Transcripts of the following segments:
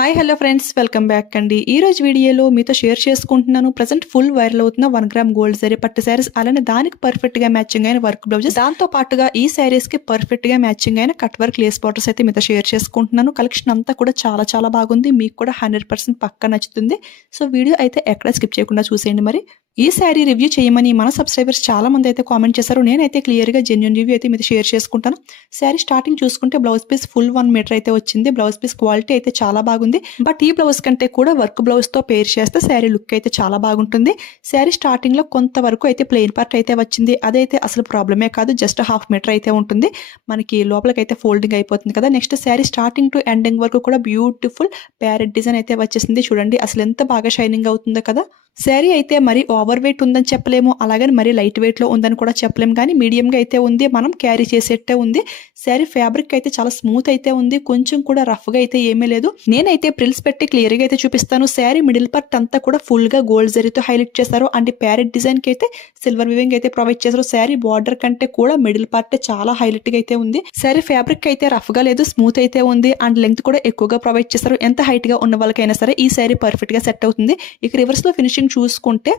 Hi hello friends, welcome back అండి. ఈ రోజు వీడియోలో మీతో షేర్ చేసుకుంటున్నాను. ప్రజెంట్ ఫుల్ వైరల్ అవుతున్న 1 గ్రామ్ గోల్డ్ జరీ పట్టు శారీస్, అలానే దానికి పర్ఫెక్ట్ గా మ్యాచింగ్ అయిన వర్క్ బ్లౌజెస్, దాంతో పాటుగా ఈ శారీస్ కి పర్ఫెక్ట్ గా మ్యాచింగ్ అయిన కట్ వర్క్ లేస్ బార్డర్స్ అయితే మీతో షేర్ చేసుకుంటున్నాను. కలెక్షన్ అంతా కూడా చాలా బాగుంది. మీకు కూడా 100% పక్కా నచ్చుతుంది. సో వీడియో అయితే ఎక్కడ స్కిప్ చేయకుండా చూసేయండి. మరి ఈ శారీ రివ్యూ చేయమని మన సబ్స్క్రైబర్స్ చాలా మంది అయితే కామెంట్ చేశారు. నేనైతే క్లియర్ గా జెన్యూన్ రివ్యూ అయితే మీతో షేర్ చేసుకుంటాను. శారీ స్టార్టింగ్ చూసుకుంటే బ్లౌజ్ పీస్ ఫుల్ 1 మీటర్ అయితే వచ్చింది. బ్లౌజ్ పీస్ క్వాలిటీ అయితే చాలా బాగుంది. బట్ ఈ బ్లౌజ్ కంటే కూడా వర్క్ బ్లౌజ్ తో పేర్ చేస్తే శారీ లుక్ అయితే చాలా బాగుంటుంది. శారీ స్టార్టింగ్ లో కొంతవరకు అయితే ప్లెయిన్ పార్ట్ అయితే వచ్చింది. అదైతే అసలు ప్రాబ్లమే కాదు. జస్ట్ 1/2 మీటర్ అయితే ఉంటుంది. మనకి లోపలికి అయితే ఫోల్డింగ్ అయిపోతుంది కదా. Next sari starting to ending వరకు కూడా బ్యూటిఫుల్ ప్యారెట్ డిజైన్ అయితే వచ్చేసింది. చూడండి అసలు ఎంత బాగా షైనింగ్ అవుతుందో కదా. శారీ అయితే మరి ఓవర్ వెయిట్ ఉందని చెప్పలేము, అలాగని మరి లైట్ వెయిట్ లో ఉందని కూడా చెప్పలేము, కానీ మీడియం గా అయితే ఉంది. మనం క్యారీ చేసేట్టే ఉంది. శారీ ఫ్యాబ్రిక్ అయితే చాలా స్మూత్ అయితే ఉంది. కొంచెం కూడా రఫ్ గా అయితే ఏమీ లేదు. నేనైతే ప్రిల్స్ పెట్టి క్లియర్ గా అయితే చూపిస్తాను. శారీ మిడిల్ పార్ట్ అంతా కూడా ఫుల్ గా గోల్డ్ జరీతో హైలైట్ చేశారు. అండ్ ప్యారెట్ డిజైన్ కి అయితే సిల్వర్ వివింగ్ అయితే ప్రొవైడ్ చేశారు. శారీ బార్డర్ కంటే కూడా మిడిల్ పార్ట్ చాలా హైలైట్ గా అయితే ఉంది. శారీ ఫ్యాబ్రిక్ అయితే రఫ్ గా లేదు, స్మూత్ అయితే ఉంది. అండ్ లెంగ్త్ కూడా ఎక్కువగా ప్రొవైడ్ చేశారు. ఎంత హైట్ గా ఉన్న వాళ్ళకైనా సరే ఈ శారీ పర్ఫెక్ట్ గా సెట్ అవుతుంది. ఇక రివర్స్ లో ఫినిషింగ్ చూసుకుంటే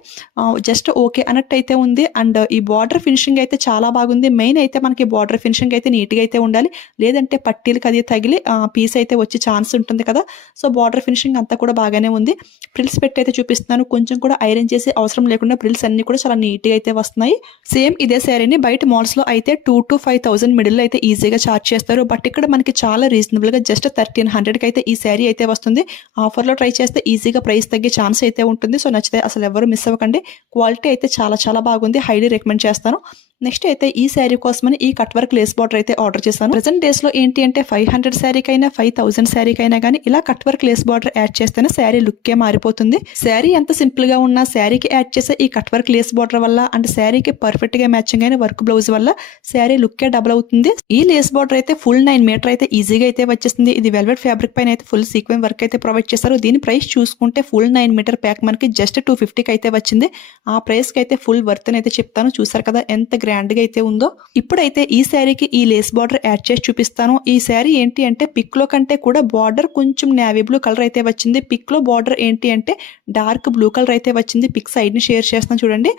జస్ట్ ఓకే అన్నట్టు అయితే ఉంది. అండ్ ఈ బార్డర్ ఫినిషింగ్ అయితే చాలా బాగుంది. మెయిన్ అయితే మనకి బార్డర్ ఫినిషింగ్ అయితే నీట్ గా అయితే ఉండాలి, లేదంటే పట్టీలకు అది తగిలి పీస్ అయితే వచ్చే ఛాన్స్ ఉంటుంది కదా. సో బార్డర్ ఫినిషింగ్ అంతా కూడా బాగానే ఉంది. ప్రిల్స్ పెట్టి అయితే చూపిస్తున్నాను. కొంచెం కూడా ఐరన్ చేసి అవసరం లేకుండా ప్రిల్స్ అన్ని కూడా చాలా నీట్ గా అయితే వస్తున్నాయి. సేమ్ ఇదే శారీని బయట మాల్స్ లో అయితే 2,000 to 5,000 మిడిల్ లో అయితే ఈజీగా చార్జ్ చేస్తారు. బట్ ఇక్కడ మనకి చాలా రీజనబుల్ గా జస్ట్ 1,300 కి అయితే ఈ శారీ అయితే వస్తుంది. ఆఫర్ లో ట్రై చేస్తే ఈజీగా ప్రైస్ తగ్గే ఛాన్స్ అయితే ఉంటుంది. సో నచ్చితే అసలు ఎవరు మిస్ అవ్వకండి. క్వాలిటీ అయితే చాలా బాగుంది. హైలీ రికమెండ్ చేస్తాను. నెక్స్ట్ అయితే ఈ శారీ కోసమని ఈ కట్ వర్క్ లేస్ బార్డర్ అయితే ఆర్డర్ చేశాను. ప్రెసెంట్ డేస్ లో ఏంటి అంటే 500 శారీకైనా 5,000 శారీకైనా కానీ ఇలా cut work lace border add చేస్తేనే శారీ లుక్కే మారిపోతుంది. శారీ ఎంత సింపుల్ గా ఉన్నా శారీకి యాడ్ చేసే ఈ కట్ వర్క్ లేస్ బార్డర్ వల్ల అండ్ శారీకి పర్ఫెక్ట్ గా మ్యాచింగ్ అయిన వర్క్ బ్లౌజ్ వల్ల శారీ లుక్కే డబుల్ అవుతుంది. ఈ లేస్ బార్డర్ అయితే ఫుల్ 9 మీటర్ అయితే ఈజీగా అయితే వచ్చేసింది. ఇది వెల్వెట్ ఫ్యాబ్రిక్ పైన అయితే ఫుల్ సీక్వెన్స్ వర్క్ అయితే ప్రొవైడ్ చేశారు. దీని ప్రైస్ చూసుకుంటే ఫుల్ 9 మీటర్ ప్యాక్ మనకి జస్ట్ 250 కి అయితే వచ్చింది. ఆ ప్రైస్ కి అయితే ఫుల్ వర్త్ అని అయితే చెప్తాను. చూసారు కదా ఎంత గ్రాండ్ గా అయితే ఉందో. ఇప్పుడైతే ఈ శారీకి ఈ లేస్ బార్డర్ యాడ్ చేసి చూపిస్తాను. ఈ శారీ ఏంటి అంటే పిక్ లో కంటే కూడా బార్డర్ కొంచెం నేవీ బ్లూ కలర్ అయితే వచ్చింది. పిక్ లో బార్డర్ ఏంటి అంటే డార్క్ బ్లూ కలర్ అయితే వచ్చింది. పిక్ సైడ్ ని షేర్ చేస్తాను చూడండి.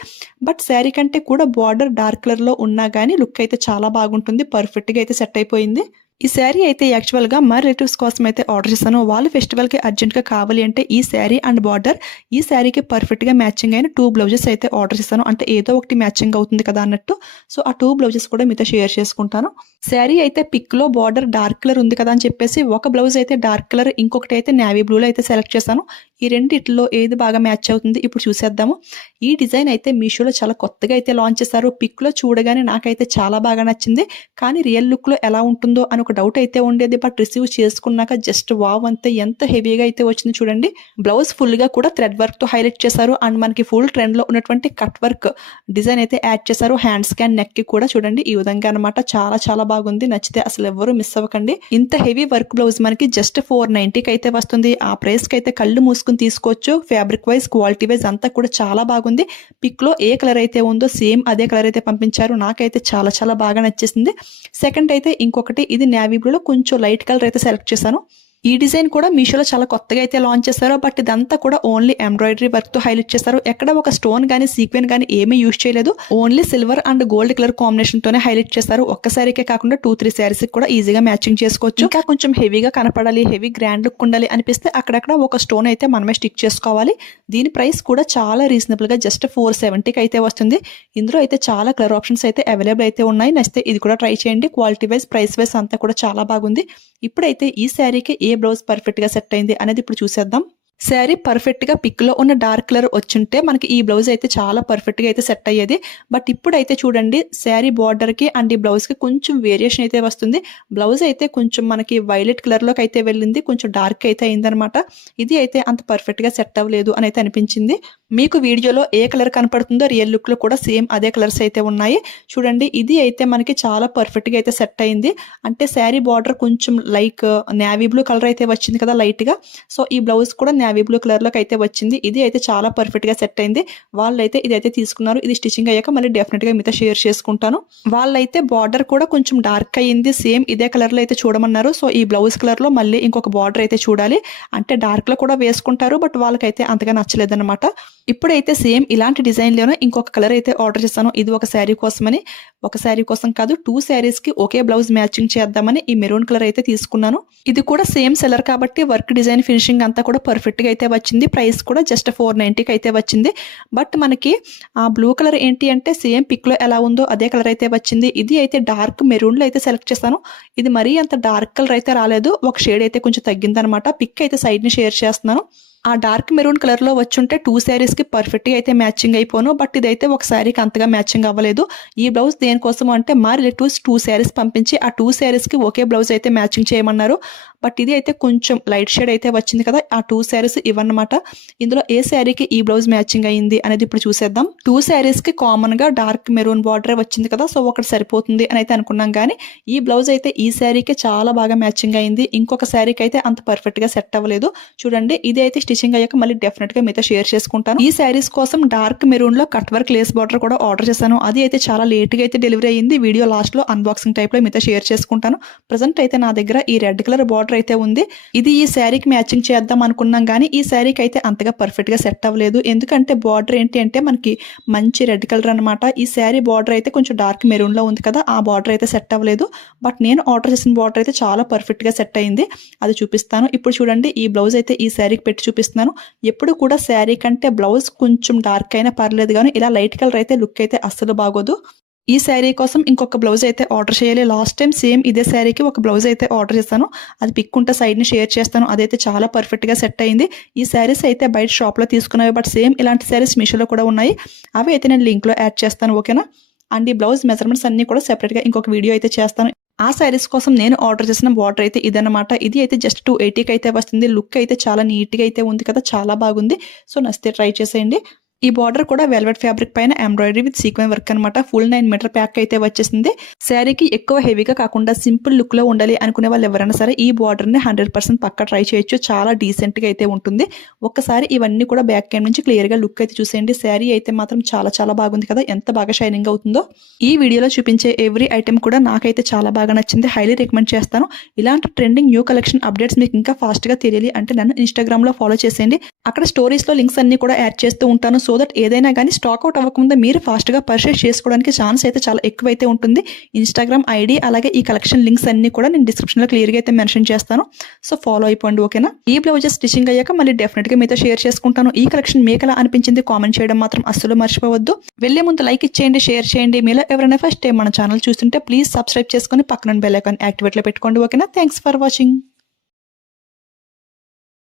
బట్ శారీ కంటే కూడా బార్డర్ డార్క్ కలర్ లో ఉన్నా గానీ లుక్ అయితే చాలా బాగుంటుంది. పర్ఫెక్ట్ గా అయితే సెట్ అయిపోయింది. ఈ శారీ అయితే యాక్చువల్ గా మా రిలేటివ్స్ కోసం అయితే ఆర్డర్ చేశాను. వాళ్ళు ఫెస్టివల్ కి అర్జెంట్ గా కావాలి అంటే ఈ శారీ అండ్ బార్డర్ ఈ శారీకి పర్ఫెక్ట్ గా మ్యాచింగ్ అయిన 2 బ్లౌజెస్ అయితే ఆర్డర్ చేశాను. అంటే ఏదో ఒకటి మ్యాచింగ్ అవుతుంది కదా అన్నట్టు. సో ఆ 2 బ్లౌజెస్ కూడా మీతో షేర్ చేసుకుంటాను. శారీ అయితే పిక్ లో బార్డర్ డార్క్ కలర్ ఉంది కదా అని చెప్పేసి ఒక బ్లౌజ్ అయితే డార్క్ కలర్, ఇంకొకటి అయితే నేవీ బ్లూ లో అయితే సెలెక్ట్ చేశాను. ఈ రెండిట్లో ఏది బాగా మ్యాచ్ అవుతుంది ఇప్పుడు చూసేద్దాము. ఈ డిజైన్ అయితే మీషోలో చాలా కొత్తగా అయితే లాంచ్ చేశారు. పిక్ లో చూడగానే నాకైతే చాలా బాగా నచ్చింది. కానీ రియల్ లుక్ లో ఎలా ఉంటుందో అని ఒక డౌట్ అయితే ఉండేది. బట్ రిసీవ్ చేసుకున్నాక జస్ట్ వావ్ అంతే, ఎంత హెవీగా అయితే వచ్చింది చూడండి. బ్లౌజ్ ఫుల్ గా కూడా థ్రెడ్ వర్క్ తో హైలైట్ చేశారు. అండ్ మనకి ఫుల్ ట్రెండ్ లో ఉన్నటువంటి కట్ వర్క్ డిజైన్ అయితే యాడ్ చేశారు. హ్యాండ్ స్కాన్ నెక్ కి కూడా చూడండి ఈ విధంగా అనమాట. చాలా బాగుంది. నచ్చితే అసలు ఎవరు మిస్ అవ్వకండి. ఇంత హెవీ వర్క్ బ్లౌజ్ మనకి జస్ట్ 490 కి అయితే వస్తుంది. ఆ ప్రైస్ కి అయితే కళ్ళు మూసుకుని తీసుకోవచ్చు. ఫ్యాబ్రిక్ వైజ్ క్వాలిటీ వైజ్ అంతా కూడా చాలా బాగుంది. పిక్ లో ఏ కలర్ అయితే ఉందో సేమ్ అదే కలర్ అయితే పంపించారు. నాకైతే చాలా బాగా నచ్చేసింది. సెకండ్ అయితే ఇంకొకటి, ఇది నేవీ బ్లూ లో కొంచెం లైట్ కలర్ అయితే సెలెక్ట్ చేశాను. ఈ డిజైన్ కూడా మీషోలో చాలా కొత్తగా అయితే లాంచ్ చేశారు. బట్ ఇదంతా కూడా ఓన్లీ ఎంబ్రాయిడరీ వర్క్ తో హైలైట్ చేశారు. ఎక్కడ ఒక స్టోన్ గానీ సీక్వెన్ గానీ ఏమీ యూజ్ చేయలేదు. Only silver and gold colour combination తోనే హైలైట్ చేశారు. ఒక్కసారికే కాకుండా 2-3 శారీస్ కూడా ఈజీగా మ్యాచింగ్ చేసుకోవచ్చు. ఇంకా కొంచెం హెవీగా కనపడాలి, హెవీ గ్రాండ్ లుక్ ఉండాలి అనిపిస్తే అక్కడక్కడ ఒక స్టోన్ అయితే మనమే స్టిక్ చేసుకోవాలి. దీని ప్రైస్ కూడా చాలా రీజనబుల్ గా జస్ట్ 470 కి అయితే వస్తుంది. ఇందులో అయితే చాలా కలర్ ఆప్షన్స్ అయితే అవైలబుల్ అయితే ఉన్నాయి. నచ్చితే ఇది కూడా ట్రై చేయండి. క్వాలిటీ వైజ్ ప్రైస్ వైజ్ అంతా కూడా చాలా బాగుంది. ఇప్పుడైతే ఈ శారీకి ఏ బ్లౌజ్ పర్ఫెక్ట్ గా సెట్ అయింది అనేది ఇప్పుడు చూసేద్దాం. శారీ పర్ఫెక్ట్ గా పిక్ లో ఉన్న డార్క్ కలర్ వచ్చుంటే మనకి ఈ బ్లౌజ్ అయితే చాలా పర్ఫెక్ట్ గా అయితే సెట్ అయ్యేది. బట్ ఇప్పుడైతే చూడండి శారీ బార్డర్ కి అండ్ ఈ బ్లౌజ్ కి కొంచెం వేరియేషన్ అయితే వస్తుంది. బ్లౌజ్ అయితే కొంచెం మనకి వైలెట్ కలర్ లోకి అయితే వెళ్ళింది, కొంచెం డార్క్ అయితే అయిందనమాట. ఇది అయితే అంత పర్ఫెక్ట్ గా సెట్ అవ్వలేదు అని అయితే అనిపించింది. మీకు వీడియోలో ఏ కలర్ కనపడుతుందో రియల్ లుక్ లో కూడా సేమ్ అదే కలర్స్ అయితే ఉన్నాయి. చూడండి ఇది అయితే మనకి చాలా పర్ఫెక్ట్ గా అయితే సెట్ అయింది. అంటే శారీ బార్డర్ కొంచెం లైక్ నేవీ బ్లూ కలర్ అయితే వచ్చింది కదా లైట్ గా. సో ఈ బ్లౌజ్ కూడా నేవీ బ్లూ కలర్ లోకి అయితే వచ్చింది. ఇది అయితే చాలా పర్ఫెక్ట్ గా సెట్ అయింది. వాళ్ళైతే ఇదైతే తీసుకున్నారు. ఇది స్టిచింగ్ అయ్యాక మళ్ళీ డెఫినెట్ గా మీతో షేర్ చేసుకుంటాను. వాళ్ళైతే బార్డర్ కూడా కొంచెం డార్క్ అయ్యింది. సేమ్ ఇదే కలర్ లో అయితే చూడమన్నారు. సో ఈ బ్లౌజ్ కలర్ లో మళ్ళీ ఇంకొక బార్డర్ అయితే చూడాలి. అంటే డార్క్ లో కూడా వేసుకుంటారు, బట్ వాళ్ళకైతే అంతగా నచ్చలేదన్నమాట. ఇప్పుడైతే సేమ్ ఇలాంటి డిజైన్ లోనే ఇంకొక కలర్ అయితే ఆర్డర్ చేశాను. ఇది ఒక శారీ కోసమని, ఒక శారీ కోసం కాదు 2 శారీస్ కి ఒకే బ్లౌజ్ మ్యాచింగ్ చేద్దామని ఈ మెరూన్ కలర్ అయితే తీసుకున్నాను. ఇది కూడా సేమ్ సెలర్ కాబట్టి వర్క్ డిజైన్ ఫినిషింగ్ అంతా కూడా పర్ఫెక్ట్ గా అయితే వచ్చింది. ప్రైస్ కూడా జస్ట్ 490కి అయితే వచ్చింది. బట్ మనకి ఆ బ్లూ కలర్ ఏంటి అంటే సేమ్ పిక్ లో ఎలా ఉందో అదే కలర్ అయితే వచ్చింది. ఇది అయితే డార్క్ మెరూన్ లో అయితే సెలెక్ట్ చేశాను. ఇది మరీ అంత డార్క్ కలర్ అయితే రాలేదు, ఒక షేడ్ అయితే కొంచెం తగ్గిందనమాట. పిక్ అయితే సైడ్ ని షేర్ చేస్తున్నాను. ఆ డార్క్ మెరూన్ కలర్ లో వచ్చుంటే 2 శారీస్ కి పర్ఫెక్ట్ గా అయితే మ్యాచింగ్ అయిపోను. బట్ ఇదైతే ఒక శారీకి అంతగా మ్యాచింగ్ అవ్వలేదు. ఈ బ్లౌజ్ దేనికోసం అంటే మా రిలేటివ్స్ 2 శారీస్ పంపించి ఆ 2 శారీస్ కి ఒకే బ్లౌజ్ అయితే మ్యాచింగ్ చేయమన్నారు. బట్ ఇది అయితే కొంచెం లైట్ షేడ్ అయితే వచ్చింది కదా, ఆ 2 శారీస్ ఇవన్నమాట. ఇందులో ఏ శారీకి ఈ బ్లౌజ్ మ్యాచింగ్ అయ్యింది అనేది ఇప్పుడు చూసేద్దాం. 2 శారీస్ కి కామన్ గా డార్క్ మెరూన్ బార్డర్ వచ్చింది కదా, సో ఒకటి సరిపోతుంది అని అయితే అనుకున్నాం. కానీ ఈ బ్లౌజ్ అయితే ఈ శారీకి చాలా బాగా మ్యాచింగ్ అయింది. ఇంకొక శారీకి అయితే అంత పర్ఫెక్ట్ గా సెట్ అవ్వలేదు. చూడండి ఇది అయితే స్టిచింగ్ అయ్యాక మళ్ళీ డెఫినెట్ గా మీతో షేర్ చేసుకుంటాను. ఈ శారీస్ కోసం డార్క్ మెరూన్ లో కట్ వర్క్ లేస్ బార్డర్ కూడా ఆర్డర్ చేశాను. అది అయితే చాలా లేట్ గా అయితే డెలివరీ అయ్యింది. వీడియో లాస్ట్ లో అన్బాక్సింగ్ టైప్ లో మీతో షేర్ చేసుకుంటాను. ప్రెసెంట్ అయితే నా దగ్గర ఈ రెడ్ కలర్ బార్డర్ అయితే ఉంది. ఇది ఈ శారీకి మ్యాచింగ్ చేద్దాం అనుకున్నాం, కానీ ఈ శారీకి అయితే అంతగా పర్ఫెక్ట్ గా సెట్ అవ్వలేదు. ఎందుకంటే బార్డర్ ఏంటి అంటే మనకి మంచి రెడ్ కలర్ అనమాట. ఈ శారీ బార్డర్ అయితే కొంచెం డార్క్ మెరూన్ లో ఉంది కదా, ఆ బార్డర్ అయితే సెట్ అవ్వలేదు. బట్ నేను ఆర్డర్ చేసిన బార్డర్ అయితే చాలా పర్ఫెక్ట్ గా సెట్ అయింది. అది చూపిస్తాను. ఇప్పుడు చూడండి ఈ బ్లౌజ్ అయితే ఈ శారీకి పెట్టి చూపిస్తున్నాను. ఎప్పుడు కూడా శారీ కంటే బ్లౌజ్ కొంచెం డార్క్ అయినా పర్లేదు, కానీ ఇలా లైట్ కలర్ అయితే లుక్ అయితే అస్సలు బాగోదు. ఈ శారీ కోసం ఇంకొక బ్లౌజ్ అయితే ఆర్డర్ చేయాలి. లాస్ట్ టైం సేమ్ ఇదే శారీకి ఒక బ్లౌజ్ అయితే ఆర్డర్ చేస్తాను. అది పిక్ ఉంటే సైడ్ ని షేర్ చేస్తాను. అదైతే చాలా పర్ఫెక్ట్ గా సెట్ అయింది. ఈ శారీస్ అయితే బయట షాప్ లో తీసుకున్నవి, బట్ సేమ్ ఇలాంటి శారీస్ మీషోలో కూడా ఉన్నాయి. అవి అయితే నేను లింక్ లో యాడ్ చేస్తాను, ఓకేనా. అండ్ ఈ బ్లౌజ్ మెజర్మెంట్స్ అన్ని కూడా సెపరేట్ గా ఇంకొక వీడియో అయితే చేస్తాను. ఆ శారీస్ కోసం నేను ఆర్డర్ చేసిన బార్డర్ అయితే ఇదన్నమాట. ఇది అయితే జస్ట్ 280కి అయితే వస్తుంది. లుక్ అయితే చాలా నీట్ గా అయితే ఉంది కదా, చాలా బాగుంది. సో నచ్చితే ట్రై చేసేయండి. ఈ బార్డర్ కూడా వెల్వెట్ ఫ్యాబ్రిక్ పైన ఎంబ్రాయిడరీ విత్ సీక్వెన్ వర్క్ అనమాట. ఫుల్ 9 మీటర్ ప్యాక్ అయితే వచ్చేసింది. శారీకి ఎక్కువ హెవీగా కాకుండా సింపుల్ లుక్ లో ఉండాలి అనుకునే వాళ్ళు ఎవరైనా సరే ఈ బార్డర్ ని 100% పక్కా ట్రై చేయొచ్చు. చాలా డీసెంట్ గా అయితే ఉంటుంది. ఒక్కసారి ఇవన్నీ కూడా బ్యాక్ క్యామ్ నుంచి క్లియర్ గా లుక్ అయితే చూసేయండి. శారీ అయితే మాత్రం చాలా చాలా బాగుంది కదా, ఎంత బాగా షైనింగ్ అవుతుందో. ఈ వీడియోలో చూపించే ఎవ్రీ ఐటమ్ కూడా నాకైతే చాలా బాగా నచ్చింది. హైలీ రికమెండ్ చేస్తాను. ఇలాంటి ట్రెండింగ్ న్యూ కలెక్షన్ అప్డేట్స్ మీకు ఇంకా ఫాస్ట్ గా తెలియాలి అంటే నన్ను ఇన్స్టాగ్రామ్ లో ఫాలో చేసేయండి. అక్కడ స్టోరీస్ లో లింక్స్ అన్ని కూడా యాడ్ చేస్తూ ఉంటాను. సో దట్ ఏదైనా కానీ స్టాక్ అవుట్ అవ్వకముందే మీరు ఫాస్ట్ గా పర్చేస్ చేసుకోవడానికి ఛాన్స్ అయితే చాలా ఎక్కువైతే ఉంటుంది. ఇన్స్టాగ్రామ్ ఐడి అలాగే ఈ కలెక్షన్ లింక్స్ అన్ని కూడా నేను డిస్క్రిప్షన్ లో క్లియర్ గా అయితే మెన్షన్ చేస్తాను. సో ఫాలో అయిపోండి, ఓకేనా. ఈ బ్లౌజెస్ స్టిచింగ్ అయ్యాక మళ్ళీ డెఫినెట్ గా మీతో షేర్ చేసుకుంటాను. ఈ కలెక్షన్ మీకు ఎలా అనిపించింది కామెంట్ చేయడం మాత్రం అస్సలు మర్చిపోవద్దు. వెళ్లే ముందు లైక్ ఇచ్చేయండి, షేర్ చేయండి. మీలో ఎవరైనా ఫస్ట్ టైం మన ఛానల్ చూస్తుంటే ప్లీజ్ సబ్స్క్రైబ్ చేసుకుని పక్కన బెల్ ఐకాన్ యాక్టివేట్ లో పెట్టుకోండి, ఓకేనా. Thanks for watching.